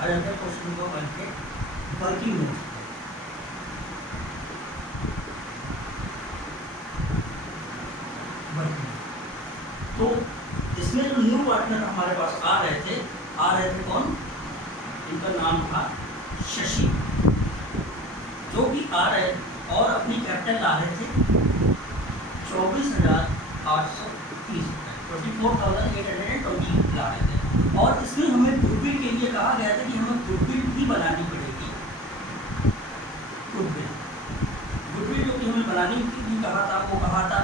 आ जाता है question number 1 के वर्किंग नोट्स। तो इसमें जो न्यू पार्टनर हमारे पास आ रहे थे कौन? इनका नाम था शशि, जो कि आ रहे और अपनी कैपिटल ला रहे थे 24,830 24,820 ला रहे थे। और इसमें हमें गुडविल के लिए कहा गया था कि हमें गुडविल भी बनानी पड़ेगी। गुडविल जो कि हमें बनानी भी कहा था, वो कहा था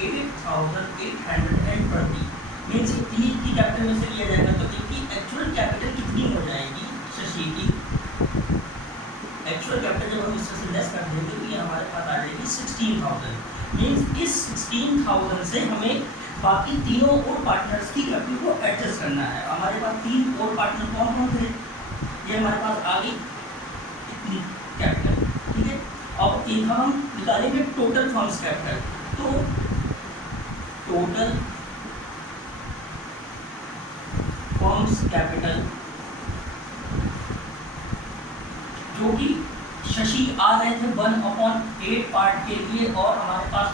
8,820 मीन्स इतनी की कैपिटल में से लिया जाएगा तो इनकी एक्चुअल कैपिटल कितनी हो जाएगी शशि की? एक्चुअल कैपिटल जब हम इससे लेस कर देंगे तो ये हमारे पास आ जाएगी 16,000। मीन्स इस 16,000 से हमें बाकी तीनों और पार्टनर्स की कैपिटल को एडजस्ट करना है। हमारे पास 3 और पार्टनर कौन कौन थे? ये हमारे पास आ गई इतनी कैपिटल, ठीक है। अब इनका हम निकालेंगे टोटल फर्म्स कैपिटल। तो टोटल फर्म्स कैपिटल जो कि शशि आ रहे थे 1/8 पार्ट के लिए और हमारे पास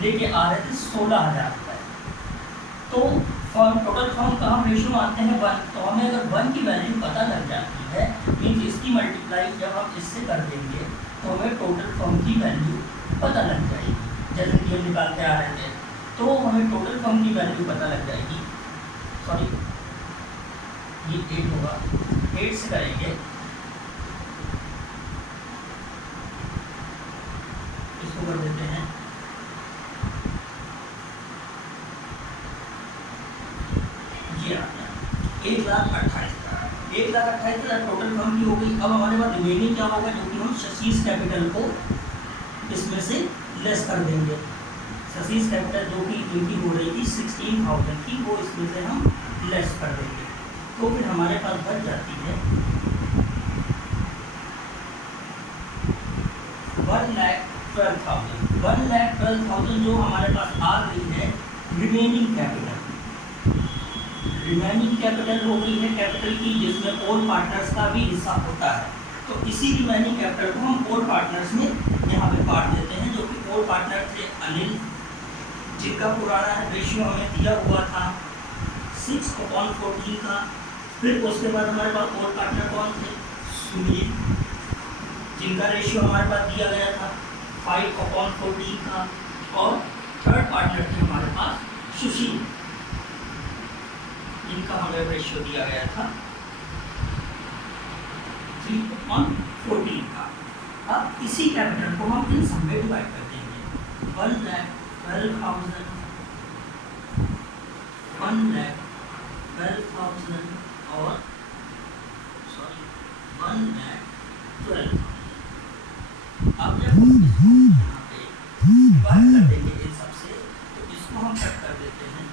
लेके आ रहे थे 16,000 रुपये। तो फर्म टोटल फर्म का हम रेशियो मानते हैं 1, तो हमें अगर 1 की वैल्यू पता लग जाती है मीन्स इसकी मल्टीप्लाई जब हम इससे कर देंगे तो हमें टोटल फर्म की वैल्यू पता लग जाएगी। जैसे कि हम निकाल के आ रहे थे तो हमें टोटल फर्म की वैल्यू पता लग जाएगी। सॉरी ये 8 होगा, 8 से करेंगे इसको कर देते हैं ये आ गया 1,28,000 टोटल फर्म की हो गई। अब हमारे पास रिमेनिंग क्या होगा जो कि हम शशीष कैपिटल को इसमें से लेस कर देंगे। शशीष कैपिटल जो कि इनकी हो रही थी 16,000 की, वो इसमें से हम लेस कर देंगे। तो फिर हमारे पास बच जाती है 1,12,000। 1,12,000 जो हमारे पास आ गई है रिमेनिंग कैपिटल। रिमेनिंग कैपिटल हो गई है कैपिटल की जिसमें ऑल पार्टनर्स का भी हिस्सा होता है। तो इसी रिमेनिंग कैपिटल को हम ऑल पार्टनर्स में यहाँ पे बांट देते हैं, जो कि ऑल पार्टनर थे अनिल, जिनका पुराना रेशियो हमें दिया हुआ था 6/14 का। फिर उसके बाद हमारे पास ऑल पार्टनर कौन थे? सुनील, जिनका रेशियो हमारे पास दिया गया था 5/14 का। और थर्ड पार्टनर थे हमारे पास सुशील, जिनका हमें रेशियो दिया गया था 3/14 का। अब इसी कैपिटल को हम इन सब में डिवाइड कर देंगे। 1,12,000 और 1,12,000। अब जब हम इसको यहाँ पे डिवाइड कर देंगे इन सब से तो इसको हम कट कर देते हैं।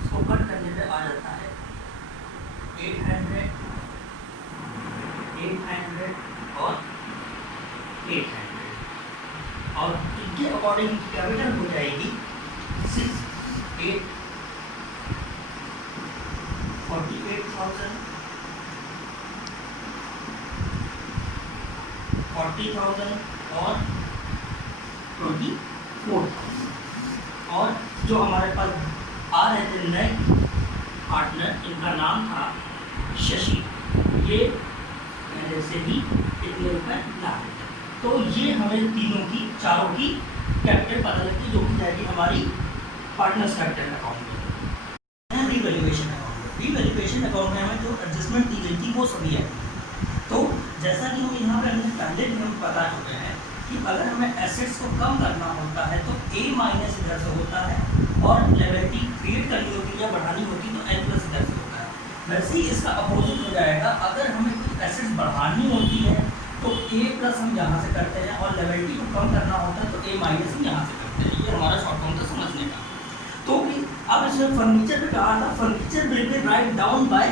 इसको कट करने पे आ जाता है 800 और 800 और इनके अकॉर्डिंग कैपिटल हो जाएगी 48,000, 40,000 और 24,000। और जो हमारे पास आ रहे थे नए पार्टनर, इनका नाम था शशि, ये पहले से ही इतने रुपए ला रहे थे। तो ये हमें चारों की कैपिटल पता लगती जो कि जाएगी हमारी पार्टनर्स कैपिटल अकाउंट में। रीवैल्यूएशन अकाउंट में हमें जो एडजस्टमेंट दी गई थी वो सभी है। तो जैसा कि हम यहाँ पे हमने पहले भी हम बता चुके हैं कि अगर हमें एसेट्स को कम करना होता है तो A- इधर से होता है और लिएबिलिटी क्रिएट करनी होती है या बढ़ानी होती है तो L+ इधर से होता है। वैसे ही इसका अपोजिट हो जाएगा, अगर हमें कोई एसेट्स बढ़ानी होती है तो A+ हम यहाँ से करते हैं और लिएबिलिटी को कम करना होता है तो A- हम यहाँ से करते हैं। ये हमारा शॉर्ट फॉर्म था समझने का। तो अब इसमें फर्नीचर पे कहा था furniture will be write down by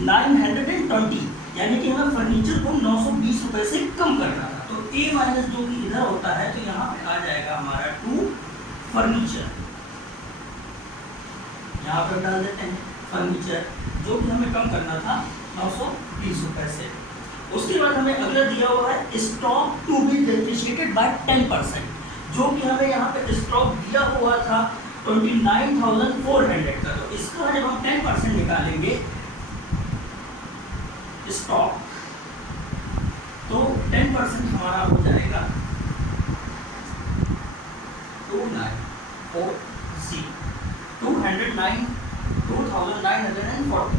920, यानी कि हमें फर्नीचर को 920 रुपये से कम करना था। तो A- जो कि इधर होता है तो यहाँ पे आ जाएगा हमारा 2 फर्नीचर, यहाँ पे डाल देते हैं फर्नीचर, जो कि हमें कम करना था 920 रुपये से। उसके बाद हमें अगला दिया हुआ है stock to be depreciated by 10%, जो कि हमें यहाँ पे स्टॉक दिया हुआ था 29,400 का। तो इसका जब हम 10% निकालेंगे स्टॉक, तो 10% हमारा हो जाएगा 2,940।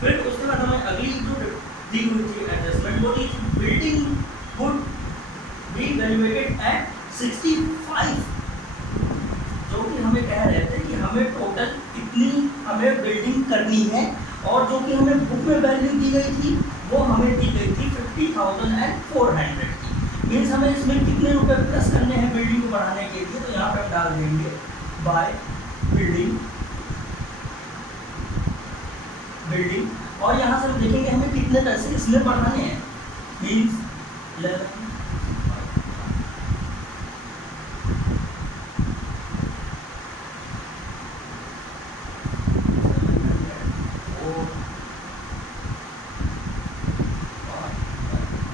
फिर उसके बाद हमें अगली जो दी हुई थी एडजस्टमेंट, वो थी building would be valuated at 65, जो कि हमें कह रहे थे कि हमें टोटल कितनी हमें बिल्डिंग करनी है, और जो कि हमें बुक में वैल्यू दी गई थी वो हमें दी गई थी 50,400 की। मीन्स हमें इसमें कितने रुपए प्लस करने हैं बिल्डिंग को बढ़ाने के लिए, तो यहाँ पर हम डाल देंगे बाय बिल्डिंग, और यहाँ से हम देखेंगे हमें कितने पैसे इसमें बढ़ाने हैं। मीन्स 11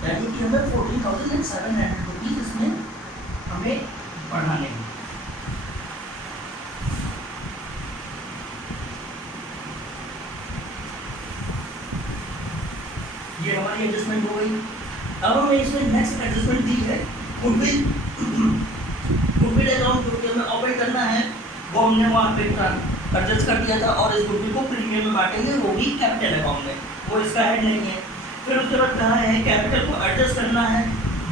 यानी कि हमें 14,700 रुपीज इसमें हमें बढ़ाने हैं। ये हमारी एडजस्टमेंट हो गई। अब हमें इसमें नेक्स्ट एडजस्टमेंट दी है गुडविल अकाउंट, जो कि हमें ऑपरेट करना है, वो हमने वहाँ पे एडजस्ट कर दिया था, और इस गुडविल को प्रीमियम में बांटेंगे, वो भी कैपिटल अकाउंट में, वो इसका हेड नहीं है। फिर उसके बाद कहा है कैपिटल को एडजस्ट करना है,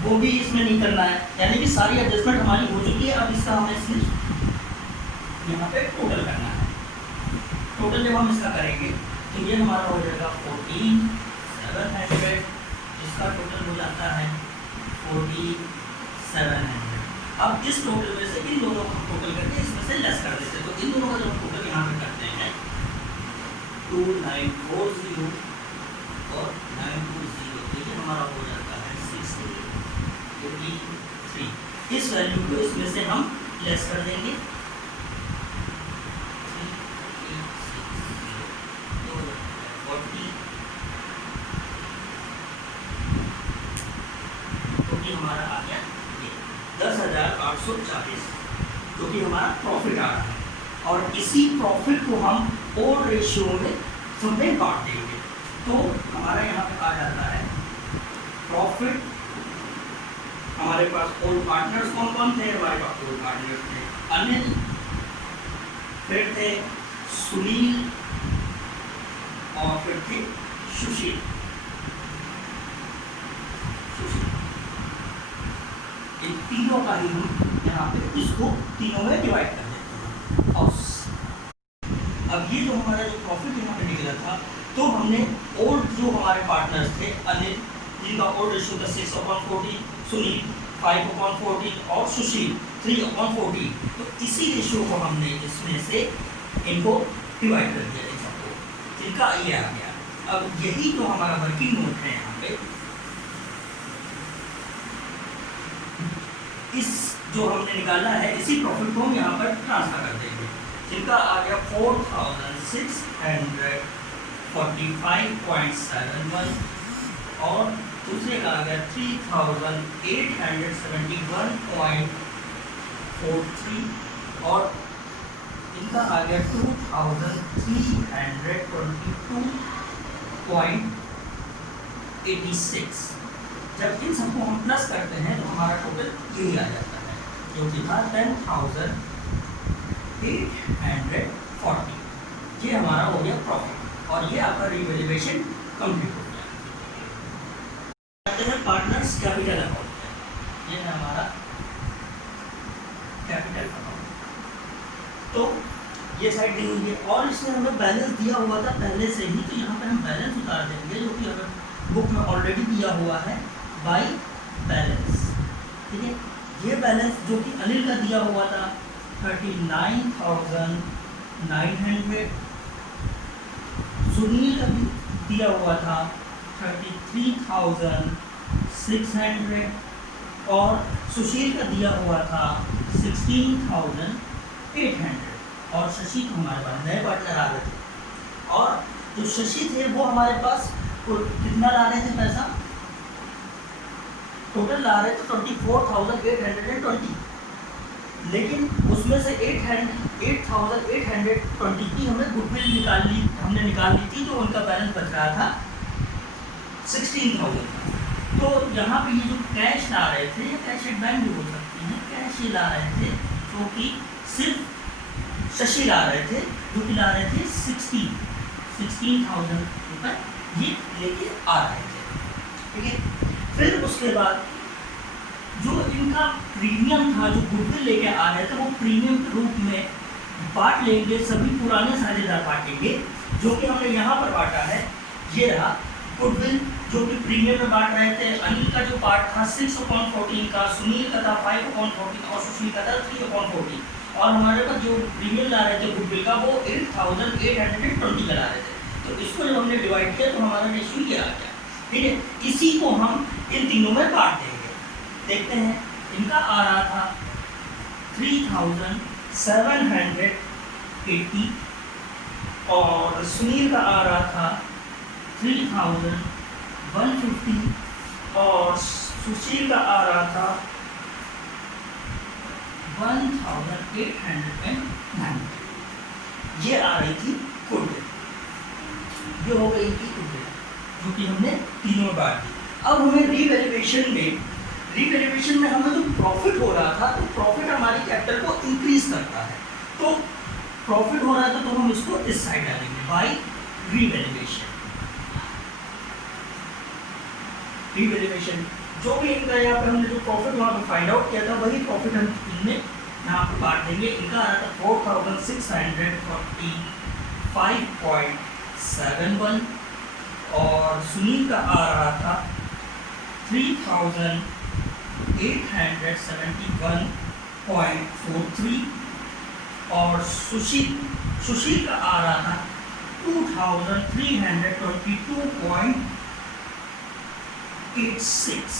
वो भी इसमें नहीं करना है, यानी कि सारी एडजस्टमेंट हमारी हो चुकी है। अब इसका हमें सिर्फ यहाँ पे टोटल करना है। टोटल जब हम इसका करेंगे तो ये हमारा हो जाएगा 14,700, इसका टोटल हो जाता है 4700। अब इस टोटल में से इन दोनों को टोटल करके इसमें से लेस कर देते हैं, तो इन दोनों का जब हम टोटल यहाँ पे करते हैं 2940 और 920, तो ये हमारा हो जाता है 683। इस वैल्यू को इसमें से हम लेस कर देंगे, हमारा आ गया 10,840, जो कि हमारा प्रॉफिट आ रहा है। और इसी प्रॉफिट को हम ओड रेशियो में सबमें बांट देंगे, तो हमारा यहाँ पे आ जाता है प्रॉफिट। हमारे पास ओल्ड पार्टनर्स कौन कौन थे? हमारे पास ओल्ड पार्टनर्स थे अनिल, फिर थे सुनील, और फिर थे सुशील। इन तीनों का ही हम यहाँ पे इसको तीनों में डिवाइड कर देते हैं। और अब ये जो हमारा जो प्रॉफिट यहाँ पे निकला था, तो हमने ओल्ड जो हमारे पार्टनर्स थे अनिल, जिनका ओल्ड रेशियो था 6/40, सुनील 5/40 और सुशील 3/40, तो इसी रेशियो को हमने इसमें से इनको डिवाइड कर दिया इन सबको, जिनका ये आ गया। अब यही जो हमारा वर्किंग नोट है यहाँ पे, इस जो हमने निकाला है इसी प्रॉफिट को हम यहाँ पर ट्रांसफर कर देंगे, जिनका आ गया 4,645.71, और दूसरे का आ गया 3,871.43, और इनका आ गया 2,322.86। जब इन सबको हम प्लस करते हैं तो हमारा टोटल यही आ जाता है, जो कि था 10,840। ये हमारा हो गया प्रॉफिट, और ये आपका रिवैल्यूएशन कंप्लीट हो गया। पार्टनर्स कैपिटल अकाउंट, ये है हमारा कैपिटल अकाउंट। तो ये साइड दी हुई है, और इसमें हमें बैलेंस दिया हुआ था पहले से ही, तो यहाँ पे हम बैलेंस उतार देंगे, जो कि हमें बुक में ऑलरेडी दिया हुआ है बाई बैलेंस। ठीक है, ये बैलेंस जो कि अनिल का दिया हुआ था 39,900, सुनील का भी दिया हुआ था 33,600, और सुशील का दिया हुआ था 16,800, और शशि हमारे पास नए पार्टनर आ गए थे, और जो शशि थे वो हमारे पास कितना ला रहे थे पैसा, टोटल ला रहे थे 24,820, लेकिन उसमें से 8,820 की हमने गुडविल निकाल ली थी, जो उनका बैलेंस बच रहा था 16,000 का। तो यहाँ पे ये जो कैश ला रहे थे, या कैश एट बैंक भी हो सकती है, कैश ही ला रहे थे, जो कि सिर्फ शशि ला रहे थे, जो कि ला रहे थे 16,000 रुपये ये लेके आ रहे थे, ठीक है। फिर उसके बाद जो इनका प्रीमियम था, जो गुडविल लेके आ रहे थे, वो प्रीमियम के रूप में बांट लेंगे, सभी पुराने साझेदार बांटेंगे, जो कि हमने यहाँ पर बांटा है। ये रहा गुडविल जो कि प्रीमियम में बांट रहे थे। अनिल का जो पार्ट था 6/14 का, सुनील का था 5/14 और सुशील का था 3/14, और हमारे पास जो प्रीमियम ला रहे थे गुडविल का वो 8,820 का ला रहे थे। तो इसको जब हमने डिवाइड किया तो हमारा रेशियो ये आ गया, ठीक है। इसी को हम इन तीनों में बांट देंगे। देखते हैं, इनका आ रहा था 3,780 और सुनील का आ रहा था 3,150 और सुशील का आ रहा था 1,890। ये आ रही थी गुडविल, ये हो गई थी गुडविल, जो कि हमने तीनों में बांट दी। अब हमें रीवैल्यूएशन में हमें जो प्रॉफिट हो रहा था, तो प्रॉफिट हमारी कैपिटल को इंक्रीज करता है, तो प्रॉफिट हो रहा था तो हम इसको इस साइड डालेंगे बाय रीवैल्यूएशन। जो भी इनका यहाँ पे हमने जो प्रॉफिट वहाँ पे फाइंड आउट किया था, वही प्रॉफिट हम इनमें यहाँ पे बांट देंगे। इनका आ रहा था 4,645.71 और सुनील का आ रहा था 3,871.43 और सुशील का आ रहा था 2,322.86।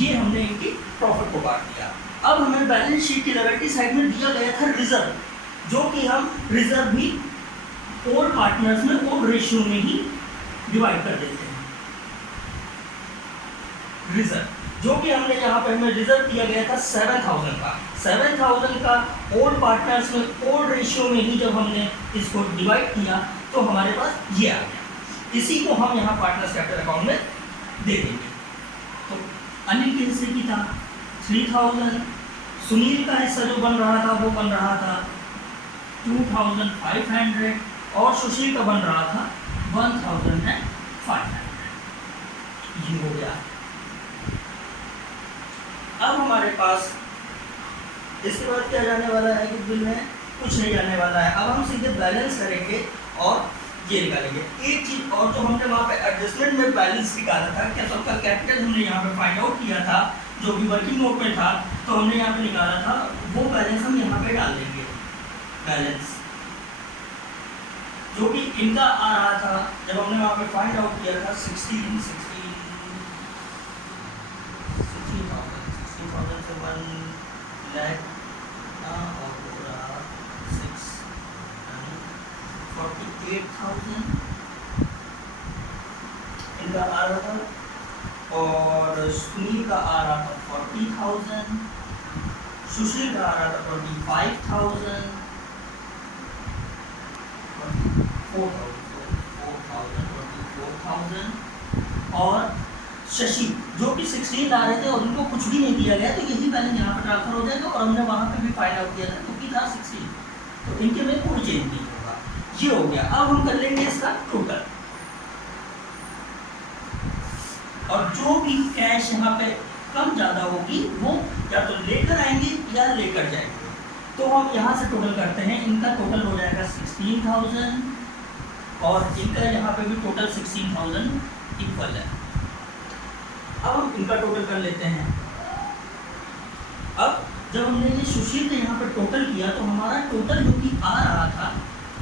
ये हमने इनकी प्रॉफिट को बांट दिया। अब हमें बैलेंस शीट की लिबर्टी साइड में दिया गया था रिजर्व, जो कि हम रिजर्व भी ओल्ड पार्टनर्स में ओल्ड रेशियो में ही डिवाइड कर देते हैं। रिजर्व जो कि हमने यहाँ पे हमें रिजर्व दिया गया था 7,000 का ओल्ड पार्टनर्स में ओल्ड रेशियो में ही जब हमने इसको डिवाइड किया तो हमारे पास ये आ गया। इसी को हम यहाँ पार्टनर्स कैपिटल अकाउंट में दे देंगे। तो अनिल के हिस्से की था 3,000, सुनील का हिस्सा जो बन रहा था वो बन रहा था 2,500 और सुशील का बन रहा था 1,500। ये हो गया। अब हमारे पास इसके बाद क्या जाने वाला है, गुडविल में कुछ नहीं जाने वाला है। अब हम सीधे बैलेंस करेंगे और ये निकालेंगे। एक चीज और, जो हमने वहाँ पे एडजस्टमेंट में बैलेंस निकाला था, क्या सबका कैपिटल हमने यहाँ पे फाइंड आउट किया था, जो भी वर्किंग नोट में था, तो हमने यहाँ पे निकाला था, वो बैलेंस हम यहाँ पे डाल देंगे। बैलेंस जो कि इनका आ रहा था, जब हमने वहाँ पे फाइंड आउट किया था 16,000 से 1 लाख और पूरा 648,000 इनका आ रहा था, और सुनील का आ रहा था 40,000, सुशील का आ रहा था 25,000, 24,000 और शशि जो कि 16 ला रहे थे और उनको कुछ भी नहीं दिया गया, तो यही बैलेंस यहाँ पर ट्रांसफर हो जाएगा। और हमने वहाँ पे भी फाइंड आउट किया था क्योंकि था 16, तो इनके में कोई चेंज नहीं होगा। ये हो गया। अब हम कर लेंगे इसका टोटल, और जो भी कैश यहाँ पे कम ज़्यादा होगी वो या तो लेकर आएंगे या लेकर जाएंगे। तो हम यहाँ से टोटल करते हैं। इनका टोटल हो जाएगा 16,000 और इनका यहाँ पे भी टोटल 16,000 इक्वल है। अब हम इनका टोटल कर लेते हैं। अब जब हमने ये सुशील ने यहाँ पर टोटल किया तो हमारा टोटल जो कि आ रहा था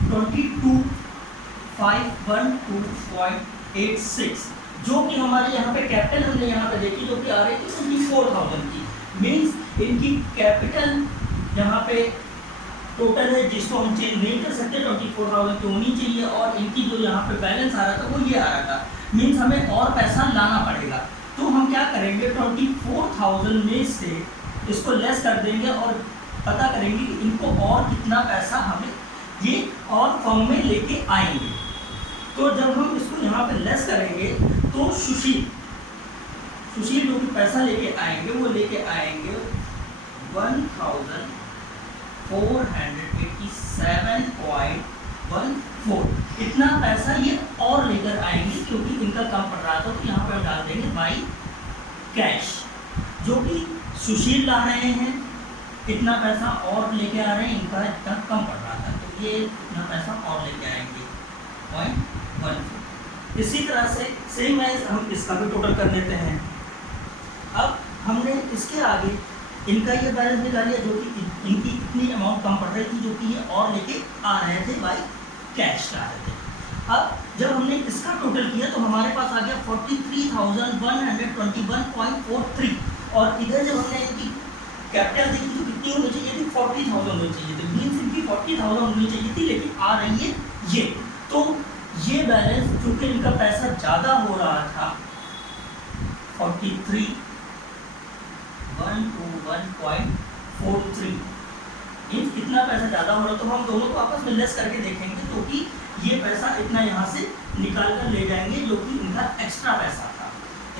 22,512.86, जो कि हमारे यहाँ पे कैपिटल हमने यहाँ पे देखी जो कि आ रही थी 24,000 की। मीन्स इनकी कैपिटल यहाँ पे टोटल है जिसको हम चेंज नहीं कर सकते, 24,000 की होनी चाहिए, और इनकी जो यहाँ पे बैलेंस आ रहा था वो ये आ रहा था, मीन्स हमें और पैसा लाना पड़ेगा। तो हम क्या करेंगे, 24,000 में से इसको लेस कर देंगे और पता करेंगे कि इनको और कितना पैसा हमें ये और फॉर्म में लेके आएंगे। तो जब हम इसको यहाँ पे लेस करेंगे तो सुशील जो कि पैसा लेके आएंगे वो लेके आएंगे 1,487.14, इतना पैसा ये और लेकर आएंगे क्योंकि इनका कम पड़ रहा था। तो यहाँ पर हम डाल देंगे बाई कैश, जो कि सुशील ला रहे हैं इतना पैसा और लेके आ रहे हैं, इनका इतना कम पड़ रहा था तो ये इतना पैसा और लेके आएंगे 0.14। इसी तरह से सेम एज हम इसका भी टोटल कर लेते हैं। अब हमने इसके आगे इनका ये बैलेंस निकाल लिया जो कि इनकी इतनी अमाउंट कम पड़ रही थी, जो कि ये और लेके आ रहे थे बाई कैश ला रहे थे। अब जब हमने इसका टोटल किया तो हमारे पास आ गया 43,121.43, और इधर जब हमने इनकी कैपिटल देखी तो कितनी होनी चाहिए थी, 40,000 होनी चाहिए थी, मीन्स इनकी 40,000 होनी चाहिए थी, लेकिन आ रही है ये। तो ये बैलेंस चूंकि इनका पैसा ज़्यादा हो रहा था 43,121.43, मीन्स इतना पैसा ज़्यादा हो रहा, तो हम दोनों को आपस में लेस करके देखेंगे तो कि ये पैसा इतना यहाँ से निकाल कर ले जाएंगे, जो कि इनका एक्स्ट्रा पैसा था।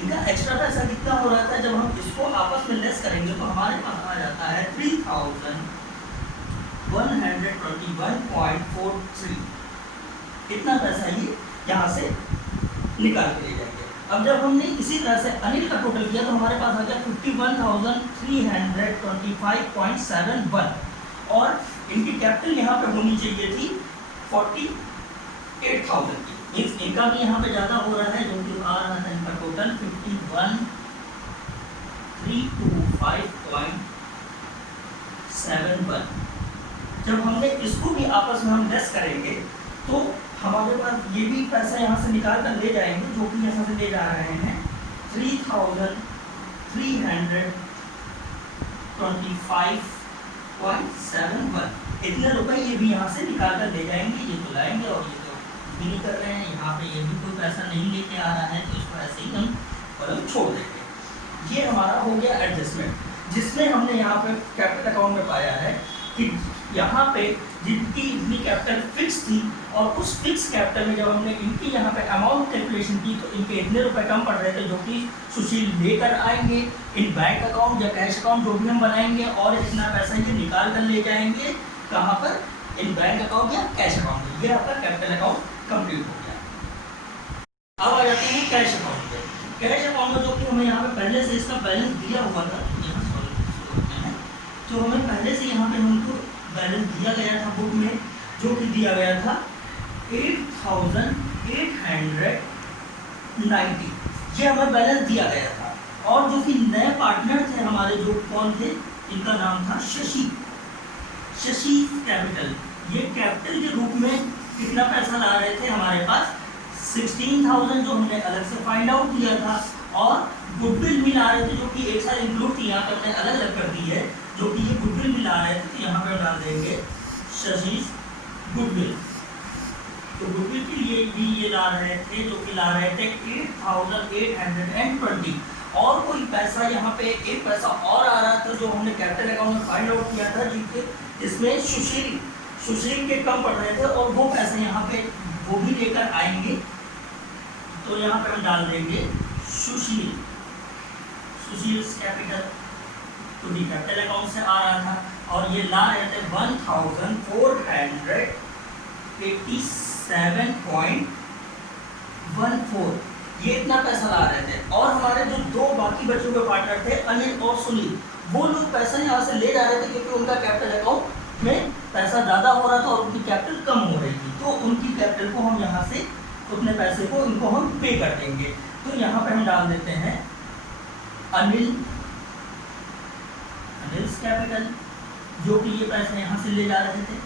इनका एक्स्ट्रा पैसा कितना हो रहा था, जब हम इसको आपस में लेस करेंगे तो हमारे पास आ जाता है 3,121.43, इतना पैसा ये यहाँ से निकाल के ले जाएंगे। अब जब हमने इसी तरह से अनिल का टोटल किया तो हमारे पास आ गया 51,325.71, और इनकी कैपिटल यहाँ पे होनी चाहिए थी 48,000 की, मीन्स इनका भी यहाँ पे ज़्यादा हो रहा है, जो कि आ रहा था इनका टोटल 51,325.71। जब हमने इसको भी आपस में हम लेस करेंगे तो हमारे पास ये भी पैसा यहाँ से निकाल कर ले जाएंगे, जो कि यहाँ से ले जा रहे हैं 3,325.71, इतने रुपए ये भी यहाँ से निकाल कर ले जाएंगे। ये तो लाएंगे और ये तो भी नहीं कर रहे हैं, यहाँ पे ये भी कोई पैसा नहीं लेके आ रहा है, तो इसको ऐसे ही हम कॉलम छोड़ देंगे। ये हमारा हो गया एडजस्टमेंट, जिसमें हमने यहाँ पे कैपिटल अकाउंट में पाया है कि यहाँ पे जिनकी इतनी कैपिटल फिक्स थी, और उस फिक्स कैपिटल में जब हमने इनकी यहाँ पे अमाउंट कैलकुलेशन की तो इनके इतने रुपए कम पड़ रहे थे, जो कि सुशील लेकर आएंगे इन बैंक अकाउंट या कैश अकाउंट जो भी हम बनाएंगे, और इतना पैसा ये निकाल कर ले जाएंगे कहाँ पर, इन बैंक अकाउंट या कैश अकाउंट में। ये आपका कैपिटल अकाउंट कंप्लीट हो गया। अब आ जाते हैं कैश अकाउंट पे। कैश अकाउंट में जो कि हमें यहाँ पे पहले से इसका बैलेंस दिया हुआ था, तो हमें पहले से यहाँ पे हमको बैलेंस दिया गया था बुक में, जो कि दिया गया था 8,890, ये हमें बैलेंस दिया गया था। और जो कि नए पार्टनर थे हमारे, जो कौन थे, इनका नाम था शशि कैपिटल। ये कैपिटल के रूप में कितना पैसा ला रहे थे हमारे पास 16,000, जो हमने अलग से फाइंड आउट किया था, और गुडविल भी ला रहे थे, जो कि एक साथ इंक्लूड थी, यहाँ पे हमने अलग अलग कर दी है, जो कि ये गुडविल भी ला रहे थे, तो यहाँ पे डाल देंगे शशि गुडविल। तो गुडविल के लिए भी ये ला रहे थे, जो कि ला रहे थे 8,820, और कोई पैसा यहाँ पे एक पैसा और आ रहा था, जो हमने कैपिटल अकाउंट में फाइंड आउट किया था, जिसमें सुशील के कम पड़ रहे थे, और वो पैसे यहाँ पे वो भी लेकर आएंगे। तो यहाँ पे हम डाल देंगे सुशील कैपिटल, तो डी कैपिटल अकाउंट से आ रहा था, और ये ला रहे थे 1,487.14, ये इतना पैसा ला रहे थे। और हमारे जो दो बाकी बचे हुए पार्टनर थे अनिल और सुनील, वो लोग पैसा यहाँ से ले जा रहे थे, क्योंकि उनका कैपिटल अकाउंट में पैसा ज़्यादा हो रहा था और उनकी कैपिटल कम हो रही थी, तो उनकी कैपिटल को हम यहाँ से उतने पैसे को इनको हम पे कर देंगे। तो यहाँ पे हम डाल देते हैं अनिल्स कैपिटल, जो कि ये पैसे यहाँ से ले जा रहे थे।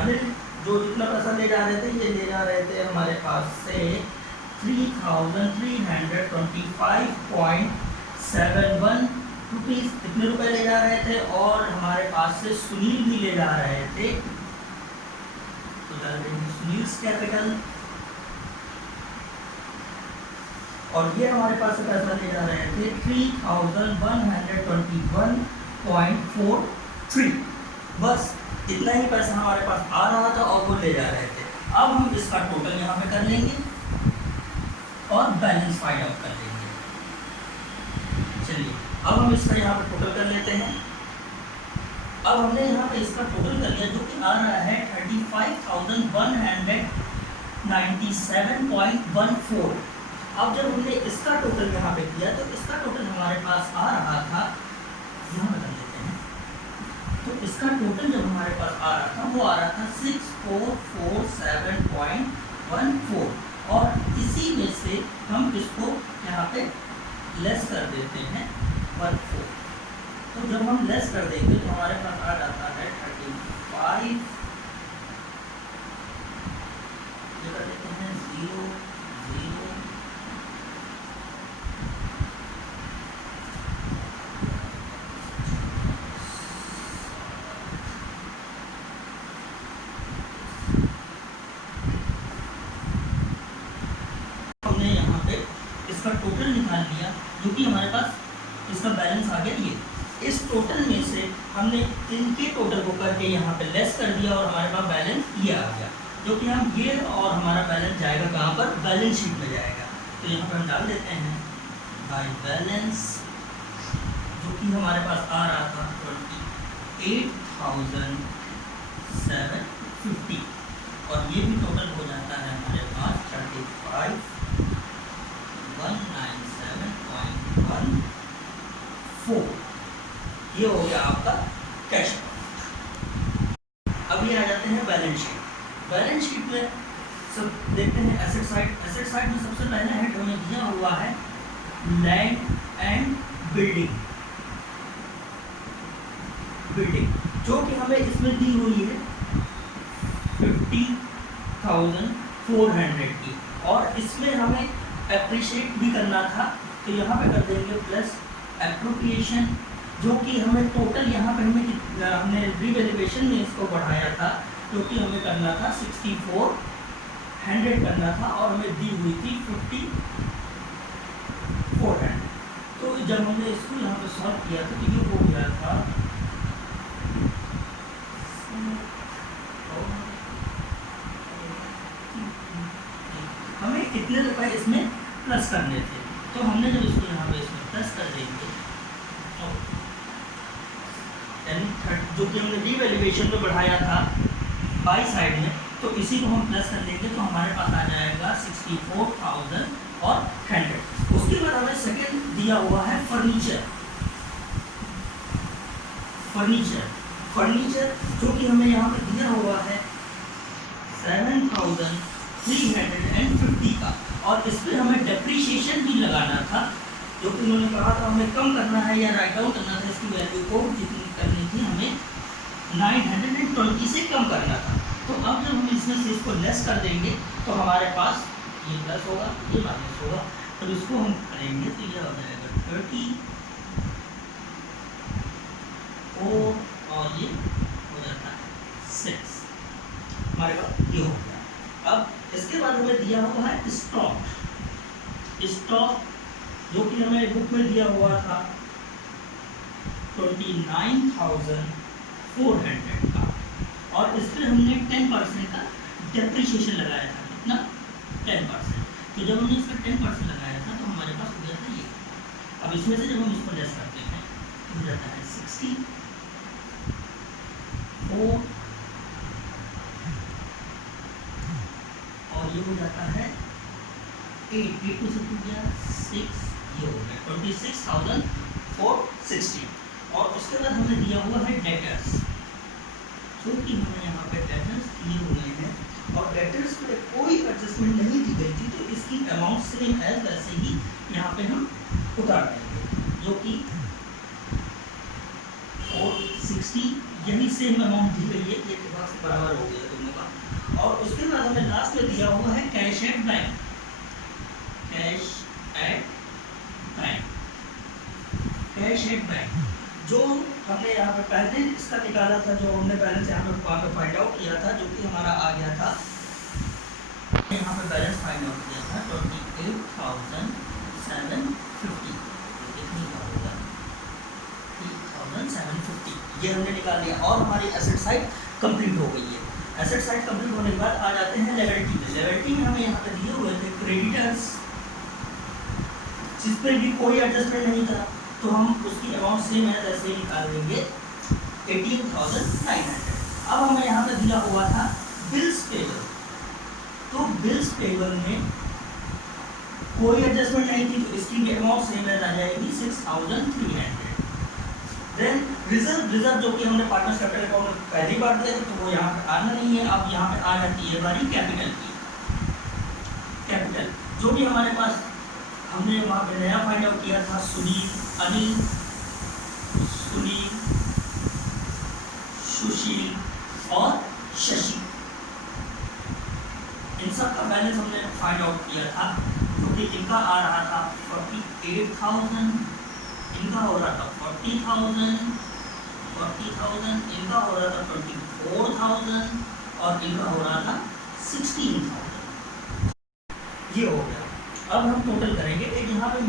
अनिल जो जितना पैसा ले जा रहे थे, ये ले जा रहे थे हमारे पास से 3,325.71 रुपीज़ कितने रुपए ले जा रहे थे और हमारे पास से सुनील भी ले जा रहे थे, तो डाल देंगे सुनील्स कैपिटल, और ये हमारे पास से पैसा ले जा रहे थे 3121.43। बस इतना ही पैसा हमारे पास आ रहा था और वो ले जा रहे थे। अब हम इसका टोटल यहाँ पे कर लेंगे और बैलेंस फाइंड आउट कर लेंगे। चलिए अब हम इसका यहाँ पे टोटल कर लेते हैं। अब हमने यहाँ पे इसका टोटल कर लिया जो कि आ रहा है 35,197.14। अब जब हमने इसका टोटल यहाँ पे किया तो इसका टोटल हमारे पास आ रहा था, यहाँ बता देते हैं, तो इसका टोटल जब हमारे पास आ रहा था वो आ रहा था 6447.14, और इसी में से हम इसको यहाँ पे लेस कर देते हैं 14। तो जब हम लेस कर देंगे तो हमारे पास आ जाता है 35, जो कर देते हैं 0 0 हमने यहाँ पे इसका टोटल निकाल लिया जो कि हमारे पास इसका बैलेंस आ गया। ये इस टोटल में से हमने इनके टोटल को करके यहाँ पे लेस कर दिया और हमारे पास बैलेंस ये आ गया, जो कि हम ये और हमारा बैलेंस जाएगा कहाँ पर, बैलेंस शीट में जाएगा। तो यहाँ पर हम डाल देते हैं बाय बैलेंस, जो कि हमारे पास आ रहा था 28,750, और ये भी टोटल हो जाता है हमारे पास 35,197.14। ये हो गया आपका कैश अकाउंट। अब ये आ जाते हैं बैलेंस शीट। बैलेंस शीट में सब देखते हैं एसेट साइड। एसेट साइड में सबसे पहले हेड हमें दिया हुआ है लैंड एंड बिल्डिंग, जो कि हमें इसमें दी हुई है 50,400 की, और इसमें हमें एप्रिशिएट भी करना था, तो यहाँ पे कर देंगे प्लस एप्रोप्रिएशन, जो कि हमें टोटल यहाँ पे हमने रिवैल्यूएशन में इसको बढ़ाया था, जो कि हमें करना था 6400 करना था, और हमें दी हुई थी 5400। तो जब हमने इसको यहाँ पे सॉल्व किया तो ये हो गया था हमें कितने रुपए इसमें प्लस करने थे। तो हमने जब इसको यहाँ पे इसमें प्लस कर देंगे, यानी जो कि हमने रिवैल्यूएशन में बढ़ाया था बाई साइड में, तो इसी को हम प्लस कर लेंगे तो हमारे पास आ जाएगा 64,100। उसके बाद हमें सेकेंड दिया हुआ है फर्नीचर। फर्नीचर जो कि हमें यहाँ पे दिया हुआ है 7,350 का, और इस पर हमें डेप्रीशिएशन भी लगाना था, जो कि उन्होंने कहा था हमें कम करना है या राइट डाउन करना था, इसकी वैल्यू को जितनी करनी थी हमें 920 से कम करना था। तो अब जब हम इसमें से इसको लेस कर देंगे तो हमारे पास ये प्लस होगा, ये माइनस होगा, तो इसको हम करेंगे तो ये हो जाएगा 34, और ये हो जाता है 6, हमारे पास ये हो गया। अब इसके बाद हमें दिया हुआ है स्टॉक, जो कि हमें बुक में दिया हुआ था 29,400 का, और इस पर हमने 10% का डेप्रीशिएशन लगाया था। कितना? 10%। तो जब हमने इसका 10% लगाया था तो हमारे पास हो गया था ये। अब इसमें से जब हम इसको लेस करते हैं तो हो जाता है 64, और ये हो जाता है 8 को से टूट गया 6, ये हो गया 26,460। और उसके बाद हमें दिया हुआ है डेटर्स, जो कि हमें यहाँ पे डेटर्स दिए हुए हैं, और डेटर्स में कोई एडजस्टमेंट नहीं दी गई थी, तो इसकी अमाउंट सेम है वैसे ही यहाँ पे हम उतार देंगे, जो कि 460, यही सेम अमाउंट दी गई है, ये से बराबर हो गया दोनों का। और उसके बाद हमें लास्ट में दिया हुआ है cash at bank. Cash at bank, जो हमने यहाँ पे पहले इसका निकाला था, जो हमने बैलेंस यहाँ पे वहाँ पे फाइंड आउट किया था, जो कि हमारा आ गया था, यहाँ पे बैलेंस फाइंड आउट किया था 28,750, कितनी का होगा 3,750, ये हमने निकाल लिया। और हमारी एसेट साइड कंप्लीट हो गई है। एसेट साइड कंप्लीट होने के बाद आ जाते हैं लेवलिटी में। लेवलिटी में हमें यहाँ पे दिए हुए थे क्रेडिटर्स, जिस पे भी कोई एडजस्टमेंट नहीं था, तो हम उसकी अमाउंट सेम है ऐसे ही निकाल देंगे 18,900। अब हमें यहाँ पे दिया हुआ था बिल्स पेबल, तो बिल्स पेबल में कोई एडजस्टमेंट नहीं थी, तो इसकी भी अमाउंट सेम आ जाएगी 6,300। देन रिजर्व जो कि हमने पार्टनर्स कैपिटल अकाउंट में पहली बार दिया था, तो वो यहाँ पे आना नहीं है। अब यहाँ पे आ जाती है हमारी कैपिटल की। कैपिटल जो भी हमारे पास हमने वहाँ पे नया फाइंड आउट किया था, सुनील, अनिल, सुनील, सुशील और शशि, इन सब का बैलेंस हमने फाइंड आउट किया था, क्योंकि इनका आ रहा था 48,000, इनका हो रहा था 40,000, इनका हो रहा था 24,000 और इनका हो रहा था 16,000। ये हो गया। अब हम टोटल करेंगे। एक यहाँ पे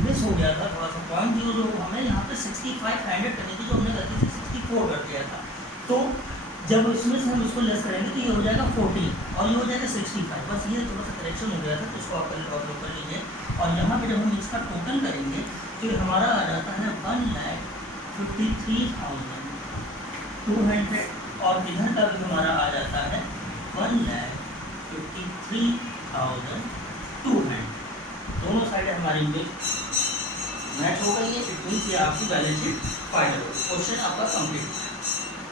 मिस हो गया था थोड़ा सा पॉइंट, जो हमें यहाँ पे 6500 करनी थी, जो हमने गलती से 64 कर दिया था। तो जब इसमें से हम इसको लेस करेंगे तो ये हो जाएगा 14 और ये हो जाएगा 65। बस ये थोड़ा सा करेक्शन हो गया था, तो इसको आप कर लीजिए। और यहाँ पे जब हम इसका टोटल करेंगे तो हमारा आ जाता है 1,53,200 और इधर का भी हमारा आ जाता है 1,53,200। दोनों साइडें हमारी मैच हो गई है। इट मीन्स ये आपकी बैलेंस शीट फाइनल। क्वेश्चन आपका कंप्लीट है।